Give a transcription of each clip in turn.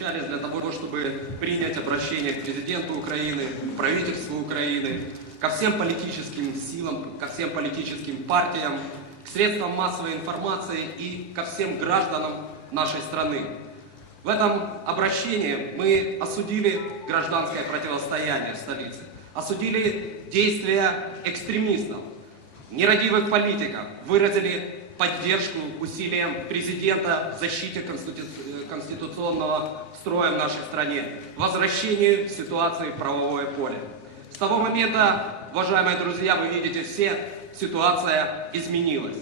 встречались для того, чтобы принять обращение к президенту Украины, к правительству Украины, ко всем политическим силам, ко всем политическим партиям, к средствам массовой информации и ко всем гражданам нашей страны. В этом обращении мы осудили гражданское противостояние в столице, осудили действия экстремистов, нерадивых политиков, выразили поддержку усилиям президента в защите конститу- конституционного строя в нашей стране, возвращению ситуации в правовое поле. С того момента, уважаемые друзья, вы видите все, ситуация изменилась.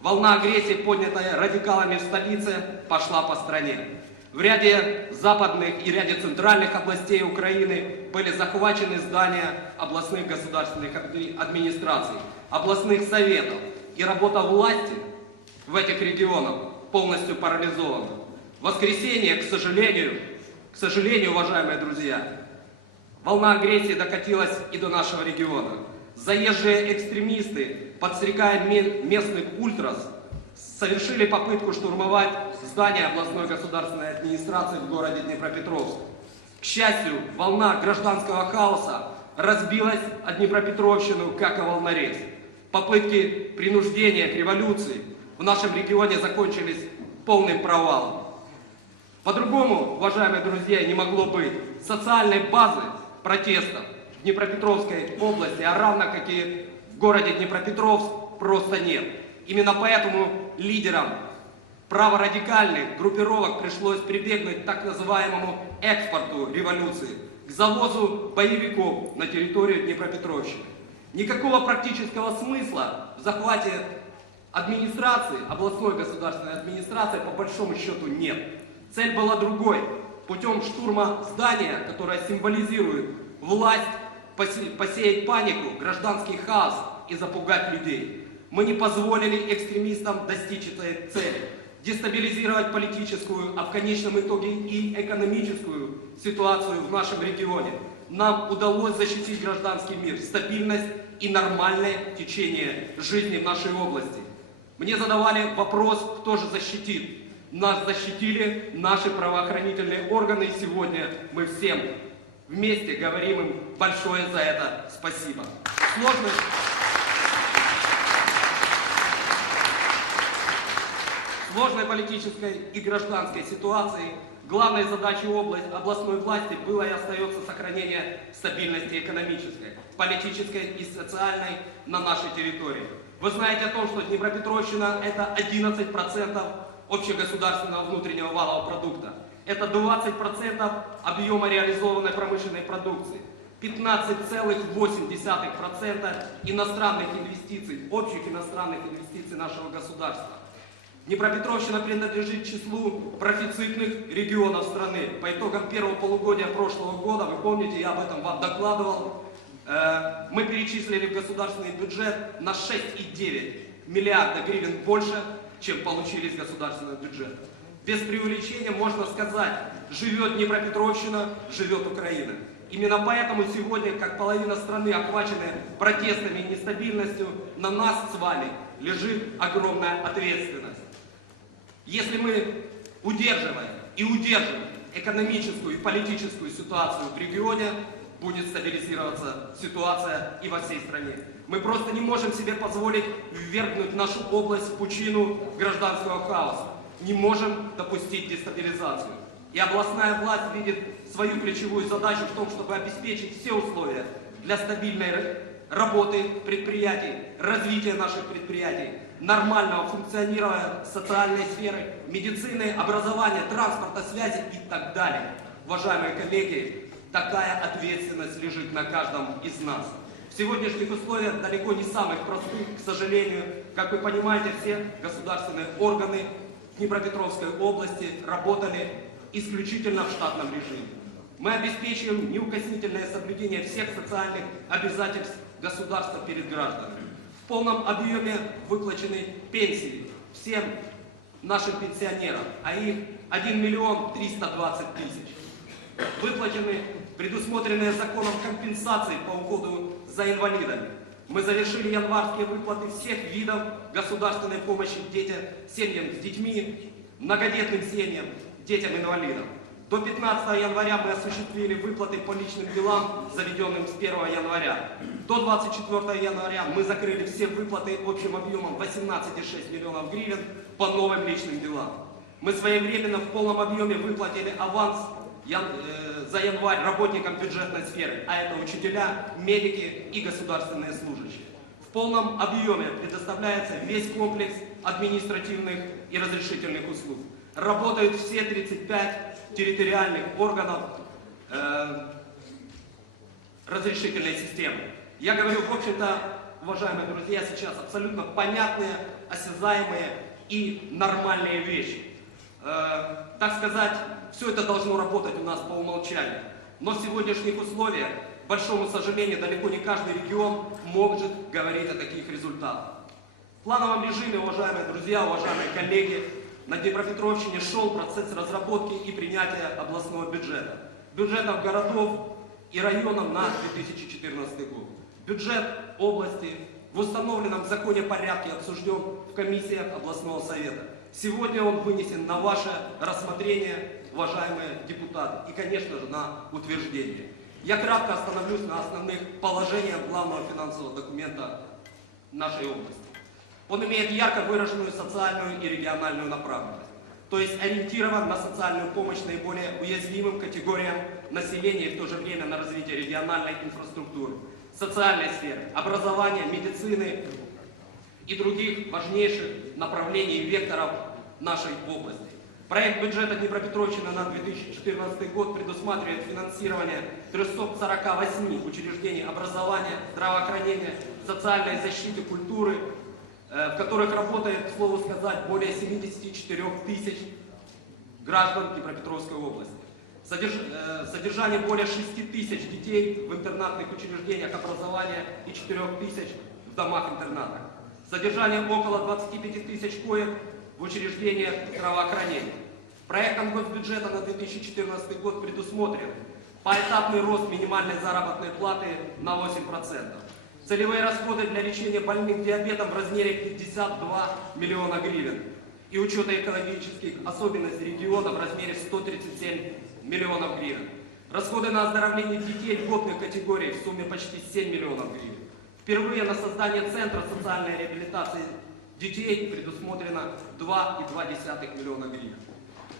Волна агрессии, поднятая радикалами в столице, пошла по стране. В ряде западных и ряде центральных областей Украины были захвачены здания областных государственных адми- администраций, областных советов. И работа власти в этих регионах полностью парализована. Воскресенье, к сожалению, к сожалению, уважаемые друзья, Волна агрессии докатилась и до нашего региона. Заезжие экстремисты, подстрекая ме- местных ультрас, совершили попытку штурмовать здание областной государственной администрации в городе Днепропетровск. К счастью, волна гражданского хаоса разбилась о Днепропетровщину, как и волнорез. Попытки принуждения к революции в нашем регионе закончились полным провалом. По-другому, уважаемые друзья, не могло быть. Социальной базы протестов в Днепропетровской области, а равно как и в городе Днепропетровск, просто нет. Именно поэтому лидерам праворадикальных группировок пришлось прибегнуть к так называемому экспорту революции, к завозу боевиков на территорию Днепропетровщины. Никакого практического смысла в захвате администрации, областной государственной администрации, по большому счету нет. Цель была другой. Путем штурма здания, которое символизирует власть, посе- посеять панику, гражданский хаос и запугать людей. Мы не позволили экстремистам достичь этой цели. Дестабилизировать политическую, а в конечном итоге и экономическую ситуацию в нашем регионе. Нам удалось защитить гражданский мир, стабильность и нормальное течение жизни в нашей области. Мне задавали вопрос, кто же защитит. Нас защитили наши правоохранительные органы, и сегодня мы всем вместе говорим им большое за это спасибо. Сложность, сложной политической и гражданской ситуации главной задачей область, областной власти было и остается сохранение стабильности экономической, политической и социальной на нашей территории. Вы знаете о том, что Днепропетровщина это 11% общегосударственного внутреннего валового продукта. Это 20% объема реализованной промышленной продукции. 15,8% иностранных инвестиций, общих иностранных инвестиций нашего государства. Днепропетровщина принадлежит числу профицитных регионов страны. По итогам первого полугодия прошлого года, вы помните, я об этом вам докладывал, э, мы перечислили в государственный бюджет на 6,9 миллиарда гривен больше, чем получили из государственного бюджета. Без преувеличения можно сказать, живет Днепропетровщина, живет Украина. Именно поэтому сегодня, как половина страны охвачены протестами и нестабильностью, на нас с вами лежит огромная ответственность. Если мы удерживаем и удержим экономическую и политическую ситуацию в регионе, будет стабилизироваться ситуация и во всей стране. Мы просто не можем себе позволить ввергнуть нашу область в пучину гражданского хаоса. Не можем допустить дестабилизацию. И областная власть видит свою ключевую задачу в том, чтобы обеспечить все условия для стабильной работы предприятий, развития наших предприятий, нормального функционирования социальной сферы, медицины, образования, транспорта, связи и так далее. Уважаемые коллеги, такая ответственность лежит на каждом из нас. В сегодняшних условиях далеко не самых простых, к сожалению, как вы понимаете, все государственные органы Днепропетровской области работали исключительно в штатном режиме. Мы обеспечиваем неукоснительное соблюдение всех социальных обязательств государства перед гражданами. В полном объеме выплачены пенсии всем нашим пенсионерам, а их 1 миллион 320 тысяч. Выплачены предусмотренные законом компенсации по уходу за инвалидами. Мы завершили январские выплаты всех видов государственной помощи детям, семьям с детьми, многодетным семьям, детям-инвалидам. До 15 января мы осуществили выплаты по личным делам, заведенным с 1 января. До 24 января мы закрыли все выплаты общим объемом 18,6 миллионов гривен по новым личным делам. Мы своевременно в полном объеме выплатили аванс за январь работникам бюджетной сферы, а это учителя, медики и государственные служащие. В полном объеме предоставляется весь комплекс административных и разрешительных услуг. Работают все 35 территориальных органов э, разрешительной системы. Я говорю, в общем-то, уважаемые друзья, сейчас абсолютно понятные, осязаемые и нормальные вещи. Э, так сказать, все это должно работать у нас по умолчанию. Но в сегодняшних условиях, к большому сожалению, далеко не каждый регион может говорить о таких результатах. В плановом режиме, уважаемые друзья, уважаемые коллеги, на Днепропетровщине шел процесс разработки и принятия областного бюджета. Бюджетов городов и районов на 2014 год. Бюджет области в установленном законе порядке обсужден в комиссиях областного совета. Сегодня он вынесен на ваше рассмотрение, уважаемые депутаты, и, конечно же, на утверждение. Я кратко остановлюсь на основных положениях главного финансового документа нашей области. Он имеет ярко выраженную социальную и региональную направленность, то есть ориентирован на социальную помощь наиболее уязвимым категориям населения и в то же время на развитие региональной инфраструктуры, социальной сферы, образования, медицины и других важнейших направлений и векторов нашей области. Проект бюджета Днепропетровщины на 2014 год предусматривает финансирование 348 учреждений образования, здравоохранения, социальной защиты, культуры, э, в которых работает, к слову сказать, более 74 тысяч граждан Днепропетровской области. Содерж- э, Содержание более 6 тысяч детей в интернатных учреждениях образования и 4 тысяч в домах-интернатах. Содержание около 25 тысяч коек в учреждениях здравоохранения. Проектом госбюджета на 2014 год предусмотрен поэтапный рост минимальной заработной платы на 8%. Целевые расходы для лечения больных диабетом в размере 52 миллиона гривен и учета экологических особенностей региона в размере 137 миллионов гривен. Расходы на оздоровление детей льготных категорий в сумме почти 7 миллионов гривен. Впервые на создание Центра социальной реабилитации детей предусмотрено 2,2 миллиона гривен.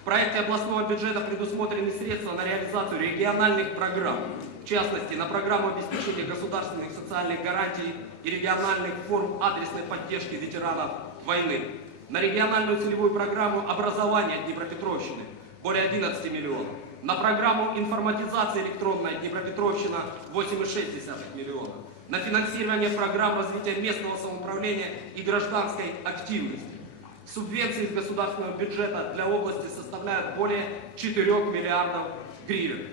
В проекте областного бюджета предусмотрены средства на реализацию региональных программ, в частности, на программу обеспечения государственных социальных гарантий и региональных форм адресной поддержки ветеранов войны, на региональную целевую программу образования Днепропетровщины более 11 миллионов, на программу информатизации электронной Днепропетровщина 8,6 миллиона, на финансирование программ развития местного самоуправления и гражданской активности. Субвенции из государственного бюджета для области составляют более 4 миллиардов гривен.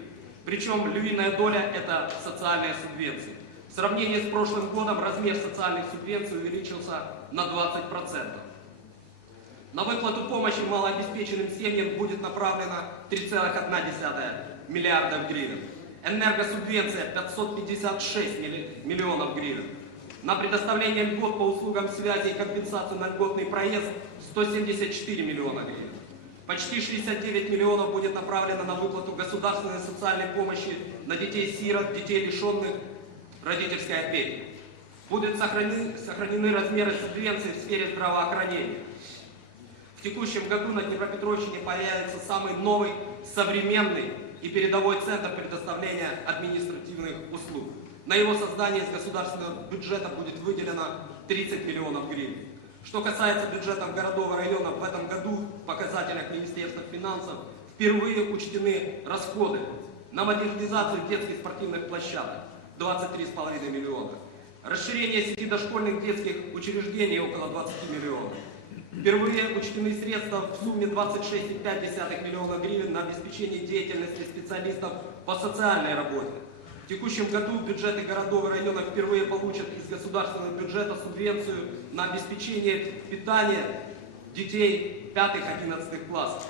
Причем львиная доля – это социальные субвенции. В сравнении с прошлым годом размер социальных субвенций увеличился на 20%. На выплату помощи малообеспеченным семьям будет направлено 3,1 миллиардов гривен. Энергосубвенция 556 милли- миллионов гривен. На предоставление льгот по услугам связи и компенсацию на льготный проезд 174 миллиона гривен. Почти 69 миллионов будет направлено на выплату государственной социальной помощи на детей-сирот, детей, лишенных родительской опеки. Будут сохранены, сохранены размеры субвенций в сфере здравоохранения. В текущем году на Днепропетровщине появится самый новый, современный и передовой центр предоставления административных услуг. На его создание из государственного бюджета будет выделено 30 миллионов гривен. Что касается бюджетов городов и районов, в этом году в показателях Министерства финансов впервые учтены расходы на модернизацию детских спортивных площадок 23,5 миллиона, расширение сети дошкольных детских учреждений около 20 миллионов, Впервые учтены средства в сумме 26,5 миллиона гривен на обеспечение деятельности специалистов по социальной работе. В текущем году бюджеты городов и районов впервые получат из государственного бюджета субвенцию на обеспечение питания детей 5-11 классов.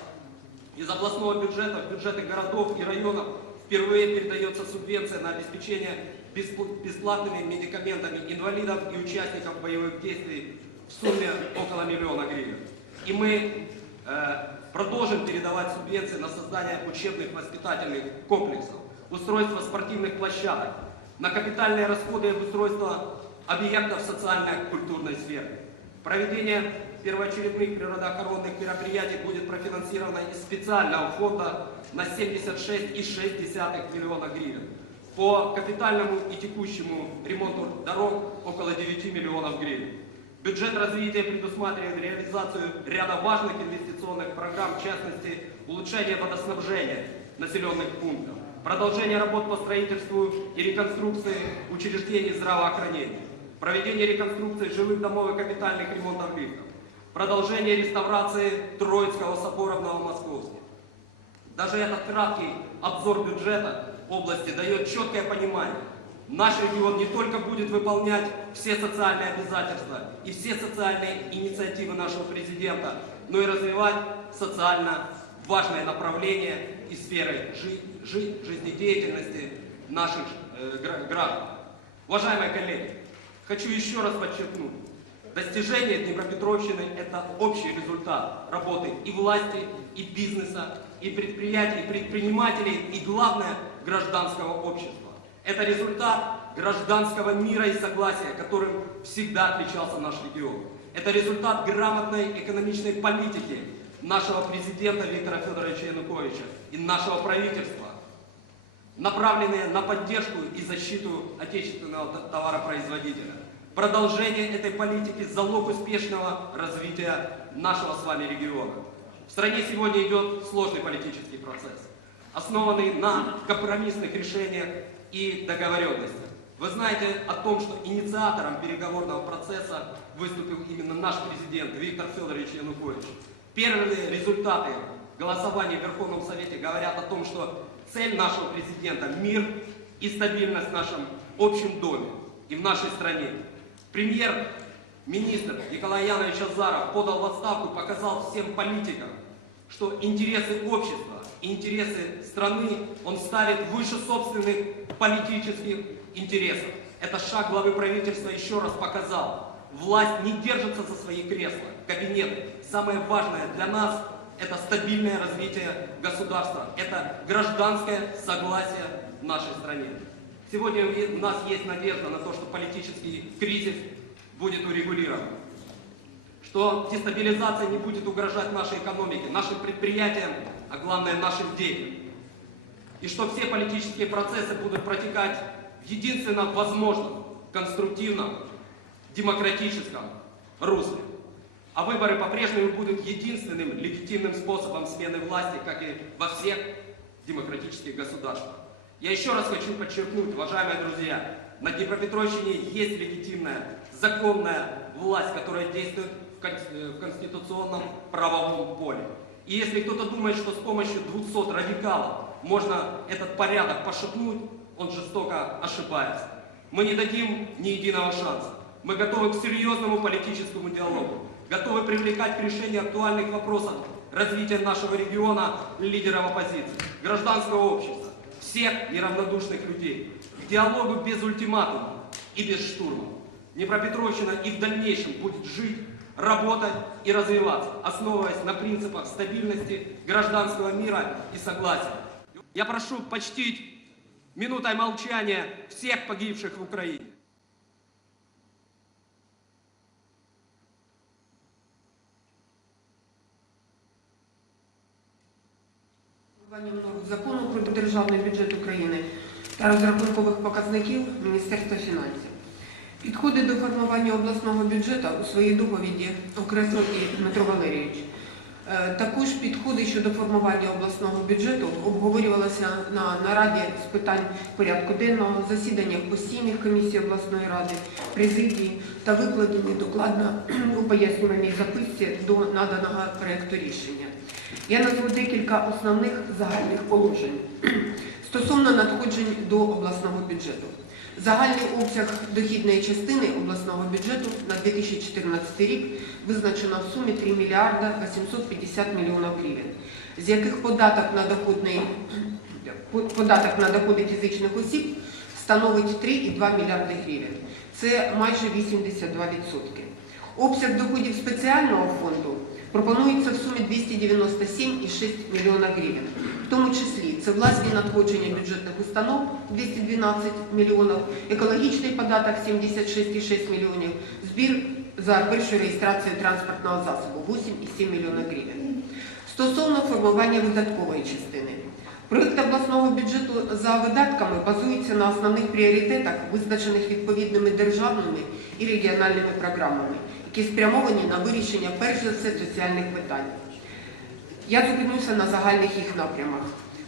Из областного бюджета в бюджеты городов и районов впервые передается субвенция на обеспечение беспл- бесплатными медикаментами инвалидов и участников боевых действий в сумме около миллиона гривен. И мы э, продолжим передавать субвенции на создание учебных воспитательных комплексов, устройство спортивных площадок, на капитальные расходы и обустройство объектов социально-культурной сферы. Проведение первоочередных природоохранных мероприятий будет профинансировано из специального фонда на 76,6 миллиона гривен. По капитальному и текущему ремонту дорог около 9 миллионов гривен. Бюджет развития предусматривает реализацию ряда важных инвестиционных программ, в частности, улучшение водоснабжения населенных пунктов, продолжение работ по строительству и реконструкции учреждений здравоохранения, проведение реконструкции жилых домов и капитальных ремонтов лифтов, продолжение реставрации Троицкого собора в Новомосковске. Даже этот краткий обзор бюджета области дает четкое понимание. Наш регион не только будет выполнять все социальные обязательства и все социальные инициативы нашего президента, но и развивать социально важные направления и сферы жи- жи- жизнедеятельности наших э, гра- граждан. Уважаемые коллеги, хочу еще раз подчеркнуть, достижение Днепропетровщины – это общий результат работы и власти, и бизнеса, и предприятий, и предпринимателей, и главное – гражданского общества. Это результат гражданского мира и согласия, которым всегда отличался наш регион. Это результат грамотной экономичной политики нашего президента Виктора Федоровича Януковича и нашего правительства, направленные на поддержку и защиту отечественного товаропроизводителя. Продолжение этой политики – залог успешного развития нашего с вами региона. В стране сегодня идет сложный политический процесс, основанный на компромиссных решениях и договоренностях. Вы знаете о том, что инициатором переговорного процесса выступил именно наш президент Виктор Федорович Янукович. Первые результаты голосования в Верховном Совете говорят о том, что цель нашего президента – мир и стабильность в нашем общем доме и в нашей стране. Премьер-министр Николай Янович Азаров подал в отставку показал всем политикам, что интересы общества интересы страны он ставит выше собственных политических интересов. Это шаг главы правительства еще раз показал. Власть не держится за свои кресла, кабинет. Самое важное для нас – это стабильное развитие государства, это гражданское согласие в нашей стране. Сегодня у нас есть надежда на то, что политический кризис будет урегулирован что дестабилизация не будет угрожать нашей экономике, нашим предприятиям, а главное нашим детям. И что все политические процессы будут протекать в единственно возможном, конструктивном, демократическом русле. А выборы по-прежнему будут единственным легитимным способом смены власти, как и во всех демократических государствах. Я еще раз хочу подчеркнуть, уважаемые друзья, на Днепропетровщине есть легитимная, законная власть, которая действует э, в конституционном правовом поле. И если кто-то думает, что с помощью 200 радикалов можно этот порядок пошатнуть, он жестоко ошибается. Мы не дадим ни единого шанса. Мы готовы к серьезному политическому диалогу, готовы привлекать к решению актуальных вопросов развития нашего региона лидеров оппозиции, гражданского общества, всех неравнодушных людей, к диалогу без ультиматума и без штурма. Днепропетровщина и в дальнейшем будет жить, работать и развиваться, основываясь на принципах стабильности, гражданского мира и согласия. Я прошу почтить минутой молчания всех погибших в Украине. Виконанням норм закону про державний бюджет України та розрахункових показників Міністерства фінансів. Підходи до формування обласного бюджету у своїй доповіді окреслив і Дмитро Валерійович. Е, Також підходи щодо формування обласного бюджету обговорювалися на нараді з питань порядку денного, засіданнях постійних комісій обласної ради, президії та викладені докладно у пояснювальній записці до наданого проекту рішення. Я назву декілька основних загальних положень стосовно надходжень до обласного бюджету. Загальний обсяг дохідної частини обласного бюджету на 2014 рік визначено в сумі 3 мільярда 850 мільйонів гривень, з яких податок на доходний податок на доходи фізичних осіб становить 3,2 мільярди гривень. Це майже 82%. Обсяг доходів спеціального фонду пропонується в сумі 297,6 мільйона гривень. В тому числі це власні надходження бюджетних установ 212 мільйонів, екологічний податок 76,6 мільйонів, збір за першу реєстрацію транспортного засобу 8,7 мільйона гривень. Стосовно формування видаткової частини. Проєкт обласного бюджету за видатками базується на основних пріоритетах, визначених відповідними державними і регіональними програмами, Які спрямовані на вирішення перш за все соціальних питань. Я зупинюся на загальних їх напрямах.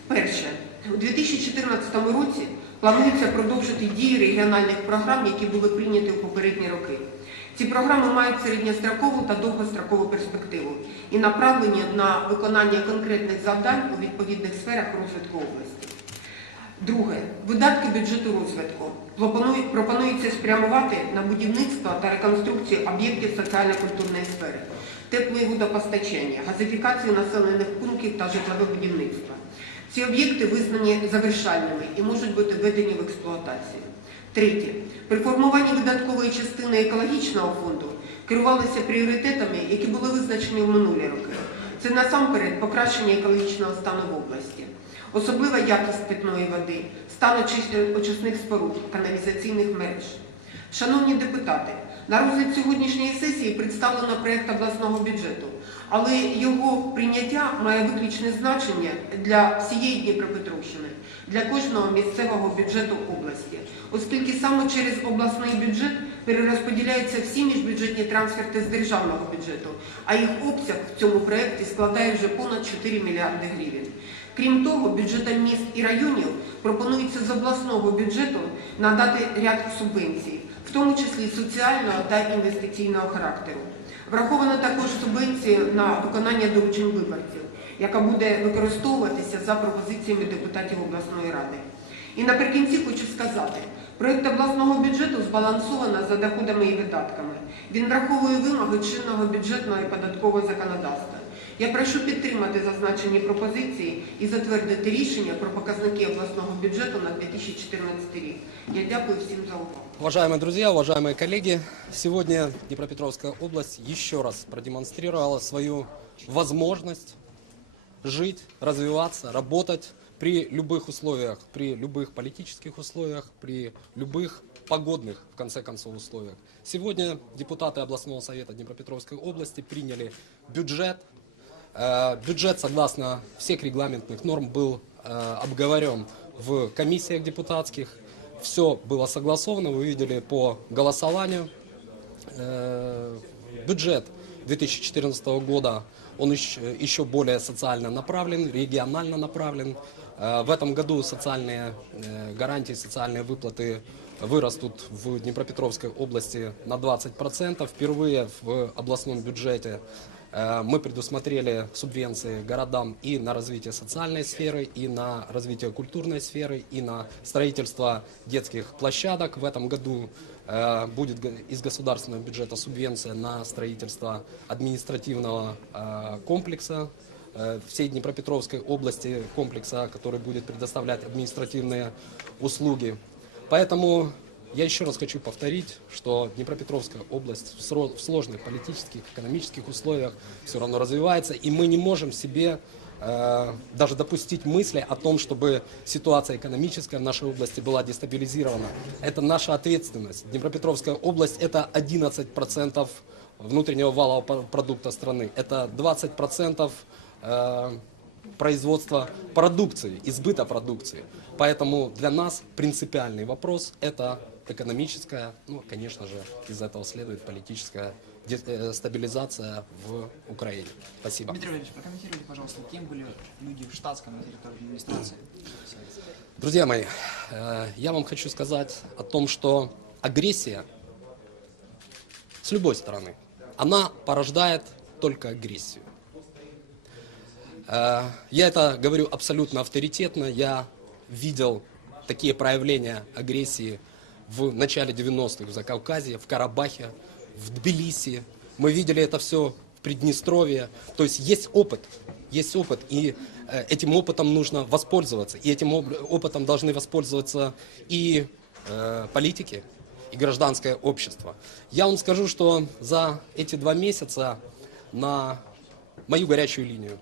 Перше, у 2014 році планується продовжити дії регіональних програм, які були прийняті в попередні роки. Ці програми мають середньострокову та довгострокову перспективу і направлені на виконання конкретних завдань у відповідних сферах розвитку області. Друге, видатки бюджету розвитку пропонується спрямувати на будівництво та реконструкцію об'єктів соціально-культурної сфери, тепло і водопостачання, газифікацію населених пунктів та житлове будівництво. Ці об'єкти визнані завершальними і можуть бути введені в експлуатацію. Третє. При формуванні видаткової частини екологічного фонду керувалися пріоритетами, які були визначені в минулі роки. Це насамперед покращення екологічного стану в області, особлива якість питної води, стан очисних споруд, каналізаційних мереж. Шановні депутати, на розгляд сьогоднішньої сесії представлено проєкт обласного бюджету, але його прийняття має виключне значення для всієї Дніпропетровщини, для кожного місцевого бюджету області, оскільки саме через обласний бюджет перерозподіляються всі міжбюджетні трансферти з державного бюджету, а їх обсяг в цьому проєкті складає вже понад 4 мільярди гривень. Крім того, бюджетам міст і районів пропонується з обласного бюджету надати ряд субвенцій, в тому числі соціального та інвестиційного характеру. Враховано також субвенція на виконання доручень виборців, яка буде використовуватися за пропозиціями депутатів обласної ради. І наприкінці хочу сказати, проєкт обласного бюджету збалансовано за доходами і видатками. Він враховує вимоги чинного бюджетного і податкового законодавства. Я прошу підтримати зазначені пропозиції і затвердити рішення про показники обласного бюджету на 2014 рік. Я дякую всім за увагу. Уважаемые друзья, уважаемые коллеги, сегодня Днепропетровская область еще раз продемонстрировала свою возможность жить, развиваться, работать при любых условиях, при любых политических условиях, при любых погодных, в конце концов, условиях. Сегодня депутаты областного совета Днепропетровской области приняли бюджет. Э, Бюджет, согласно всех регламентных норм, был э, обговорен в комиссиях депутатских. Все было согласовано, вы видели по голосованию. Э, Бюджет 2014 года, он еще, более социально направлен, регионально направлен. В этом году социальные гарантии, социальные выплаты вырастут в Днепропетровской области на 20%. Впервые в областном бюджете мы предусмотрели субвенции городам и на развитие социальной сферы, и на развитие культурной сферы, и на строительство детских площадок. В этом году э, будет из государственного бюджета субвенция на строительство административного э, комплекса э, всей Днепропетровской области, комплекса, который будет предоставлять административные услуги. Поэтому я еще раз хочу повторить, что Днепропетровская область в сложных политических, экономических условиях все равно развивается, и мы не можем себе э, даже допустить мысли о том, чтобы ситуация экономическая в нашей области была дестабилизирована. Это наша ответственность. Днепропетровская область – это 11% внутреннего валового продукта страны. Это 20% э, производства продукции, избыта продукции. Поэтому для нас принципиальный вопрос – это экономическая, ну, конечно же, из этого следует политическая э, стабилизация в Украине. Спасибо. Дмитрий Валерьевич, прокомментируйте, пожалуйста, кем были люди в штатском на территории администрации? Друзья мои, э, я вам хочу сказать о том, что агрессия с любой стороны, она порождает только агрессию. Э, Я это говорю абсолютно авторитетно. Я видел такие проявления агрессии в начале 90-х в Закавказье, в Карабахе, в Тбилиси. Мы видели это все в Приднестровье. То есть есть опыт, есть опыт, и э, этим опытом нужно воспользоваться. И этим опытом должны воспользоваться и э, политики, и гражданское общество. Я вам скажу, что за эти два месяца на мою горячую линию,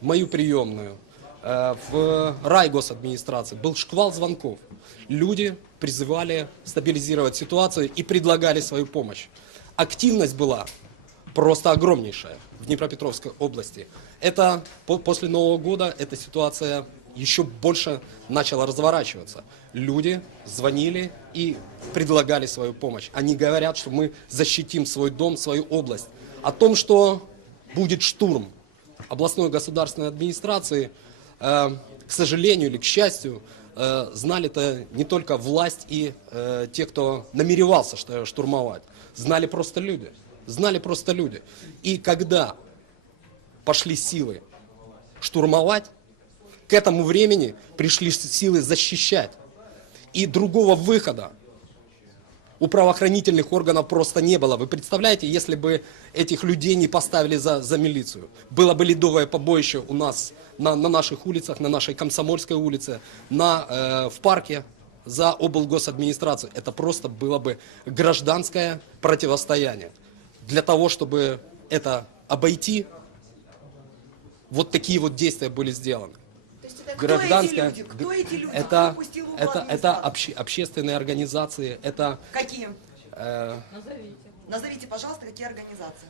мою приемную, в райгосадминистрации был шквал звонков. Люди призывали стабилизировать ситуацию и предлагали свою помощь. Активность была просто огромнейшая в Днепропетровской области. Это по- после Нового года эта ситуация еще больше начала разворачиваться. Люди звонили и предлагали свою помощь. Они говорят, что мы защитим свой дом, свою область. О том, что будет штурм областной государственной администрации, э, к сожалению или к счастью, э, знали-то не только власть и э, те, кто намеревался штурмовать. Знали просто люди. Знали просто люди. И когда пошли силы штурмовать, к этому времени пришли силы защищать. И другого выхода у правоохранительных органов просто не было. Вы представляете, если бы этих людей не поставили за, за милицию? Было бы ледовое побоище у нас на, на наших улицах, на нашей Комсомольской улице, на, э, в парке за облгосадминистрацию. Это просто было бы гражданское противостояние. Для того, чтобы это обойти, вот такие вот действия были сделаны. Гражданская, Кто эти люди? Кто эти люди? это, Кто это, это обще- общественные организации, это Какие? э, Назовите, пожалуйста, какие организации.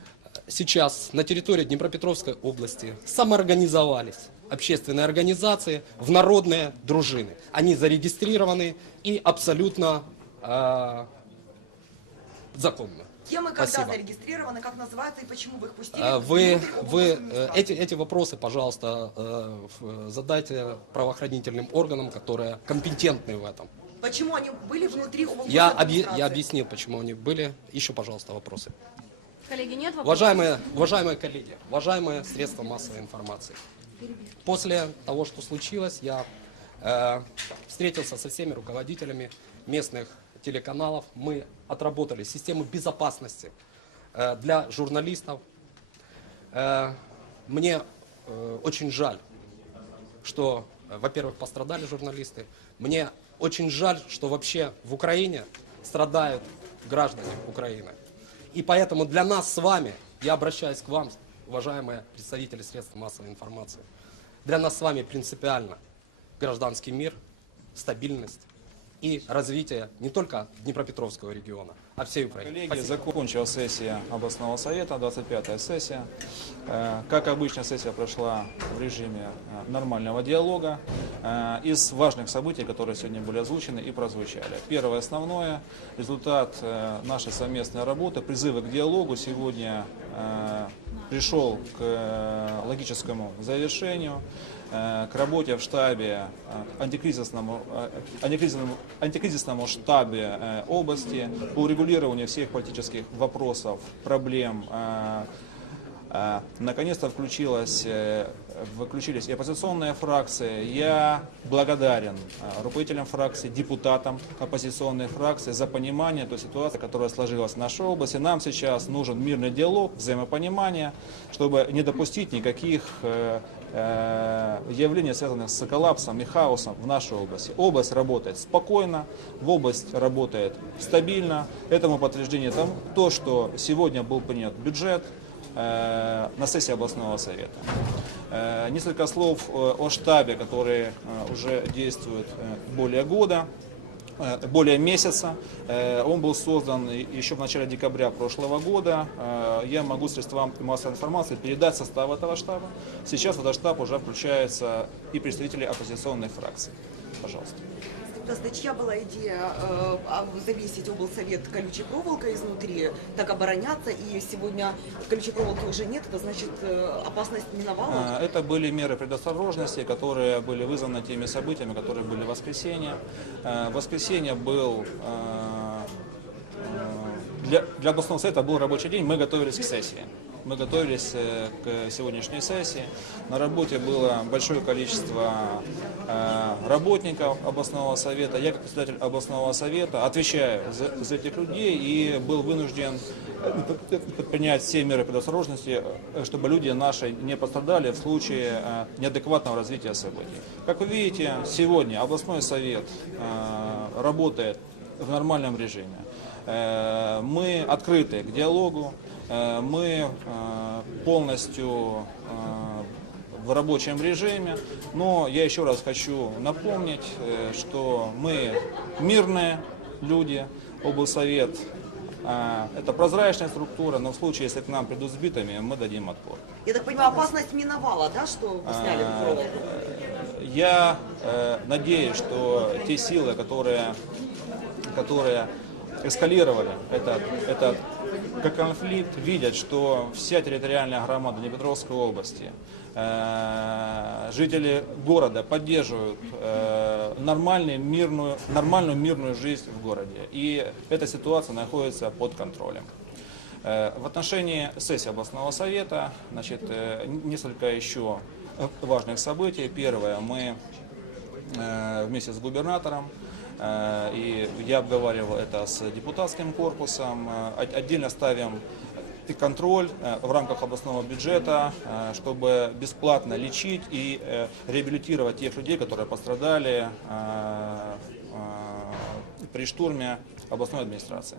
сейчас на территории Днепропетровской области самоорганизовались общественные организации в народные дружины. Они зарегистрированы и абсолютно э, законно. Кем и когда Спасибо. зарегистрированы, как называются и почему вы их пустили? Э, Вы, вы э, эти, эти вопросы, пожалуйста, э, задайте правоохранительным органам, которые компетентны в этом. Почему они были внутри Я, объ- я объяснил, почему они были. Еще, пожалуйста, вопросы. Коллеги, нет вопросов? Уважаемые, уважаемые коллеги, уважаемые средства массовой информации, после того, что случилось, я э, встретился со всеми руководителями местных телеканалов. Мы отработали систему безопасности э, для журналистов. Э, мне э, очень жаль, что, во-первых, пострадали журналисты. Мне очень жаль, что вообще в Украине страдают граждане Украины. И поэтому для нас с вами, я обращаюсь к вам, уважаемые представители средств массовой информации, для нас с вами принципиально гражданский мир, стабильность и развитие не только Днепропетровского региона, а всей Украины. Коллеги, Спасибо. закончилась сессия областного совета, 25-я сессия. Э, Как обычно, сессия прошла в режиме э, нормального диалога. Э, Из важных событий, которые сегодня были озвучены и прозвучали. Первое основное, результат нашей совместной работы, призывы к диалогу сегодня пришел к логическому завершению к работе в штабе, э, антикризисному, э, антикризисному, антикризисному штабе э, области по урегулированию всех политических вопросов, проблем. э, э, Наконец-то включилась, э, включились и оппозиционные фракции. Я благодарен э, руководителям фракций, депутатам оппозиционной фракции за понимание той ситуации, которая сложилась в нашей области. Нам сейчас нужен мирный диалог, взаимопонимание, чтобы не допустить никаких э, явлений, связанных с коллапсом и хаосом в нашей области. Область работает спокойно, в область работает стабильно. Этому подтверждение тому, то, что сегодня был принят бюджет, э, на сессии областного совета. Э, Несколько слов о штабе, который уже действует более года более месяца. Э, Он был создан еще в начале декабря прошлого года. Э, Я могу средствам массовой информации передать состав этого штаба. Сейчас в этот штаб уже включаются и представители оппозиционной фракции. Пожалуйста. Просто чья была идея э, а, завесить облсовет колючей проволокой изнутри, так обороняться, и сегодня колючей проволоки уже нет, это значит э, опасность миновала? Э, Это были меры предосторожности, которые были вызваны теми событиями, которые были в воскресенье. Э, В воскресенье был э, э, для, для областного совета был рабочий день, мы готовились к сессии. Мы готовились э, к сегодняшней сессии. На работе было большое количество э, работников областного совета. Я, как председатель областного совета, отвечаю за, за этих людей и был вынужден э, принять все меры предосторожности, чтобы люди наши не пострадали в случае неадекватного развития событий. Как вы видите, сегодня областной совет работает в нормальном режиме. Мы открыты к диалогу. Э, мы э, полностью э, в рабочем режиме, но я еще раз хочу напомнить, что мы мирные люди, облсовет это прозрачная структура, но в случае, если к нам придут с битами, мы дадим отпор. Я так понимаю, опасность миновала, да, что вы сняли проволоку? Я э, надеюсь, что те силы, которые, которые эскалировали этот, этот конфликт, видят, что вся территориальная громада Днепропетровской области, э, жители города поддерживают э, нормальную, мирную, нормальную мирную жизнь в городе. И эта ситуация находится под контролем. Э, В отношении сессии областного совета, значит, несколько еще важных событий. Первое, мы вместе с губернатором, и я обговаривал это с депутатским корпусом, э, от- отдельно ставим и контроль э, в рамках областного бюджета, э, чтобы бесплатно лечить и э, реабилитировать тех людей, которые пострадали э, э, при штурме областной администрации.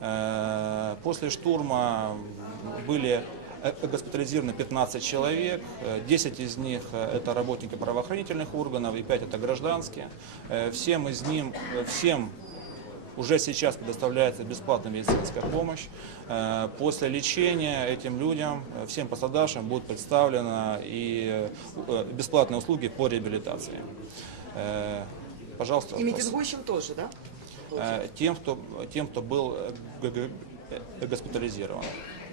Э, После штурма были э, госпитализированы 15 человек, э, 10 из них э, это работники правоохранительных органов и 5 это гражданские. Э, Всем из ним, э, всем уже сейчас предоставляется бесплатная медицинская помощь. Э, После лечения этим людям, э, всем пострадавшим, будут представлены и э, бесплатные услуги по реабилитации. Э, Пожалуйста, И митингующим тоже, да? Э, тем, кто, тем, кто был э, э, госпитализирован,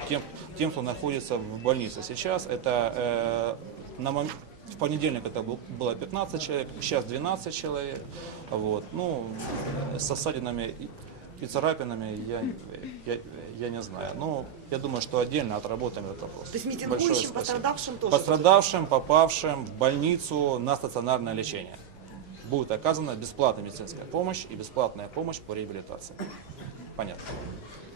тем, тем, кто находится в больнице сейчас. Это э, на мом- в понедельник это был- было 15 человек, сейчас 12 человек. Вот. Ну, со ссадинами и, царапинами я, я, я не знаю. Но я думаю, что отдельно отработаем этот вопрос. То есть митингующим, пострадавшим тоже? Пострадавшим, попавшим в больницу на стационарное лечение. Будет оказана бесплатная медицинская помощь и бесплатная помощь по реабилитации. Понятно.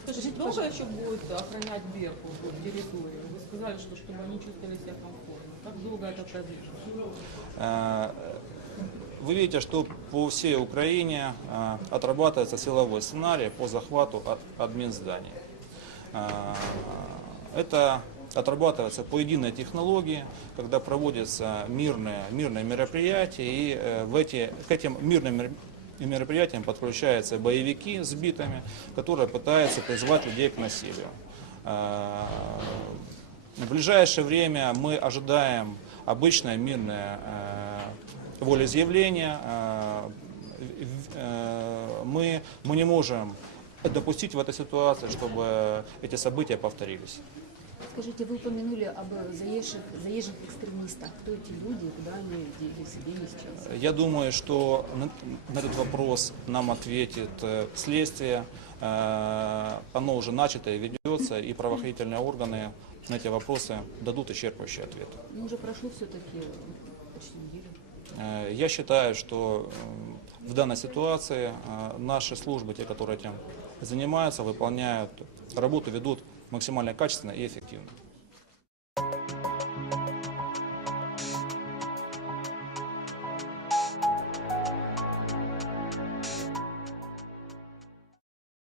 Скажите, долго еще будет охранять Берку территорию? Вы сказали, что чтобы они чувствовали себя комфортно. Как долго это продлится? Э, Вы видите, что по всей Украине э, отрабатывается силовой сценарий по захвату админ зданий. Э, Это отрабатывается по единой технологии, когда проводятся мирные, мирные мероприятия, и в эти, к этим мирным мероприятиям подключаются боевики с битами, которые пытаются призвать людей к насилию. Э, В ближайшее время мы ожидаем обычное мирное э, волеизъявление. Э, мы, мы не можем допустить в этой ситуации, чтобы эти события повторились. Скажите, вы упомянули об заезжих, заезжих экстремистах. Кто эти люди, куда они делись, они сейчас? Я думаю, что на, этот вопрос нам ответит э, следствие. Э, Оно уже начато и ведется, и правоохранительные органы на эти вопросы дадут исчерпывающий ответ. Ну, уже прошло все-таки почти неделю. Э, Я считаю, что э, в данной ситуации э, наши службы, те, которые этим занимаются, выполняют работу, ведут максимально качественно и эффективно.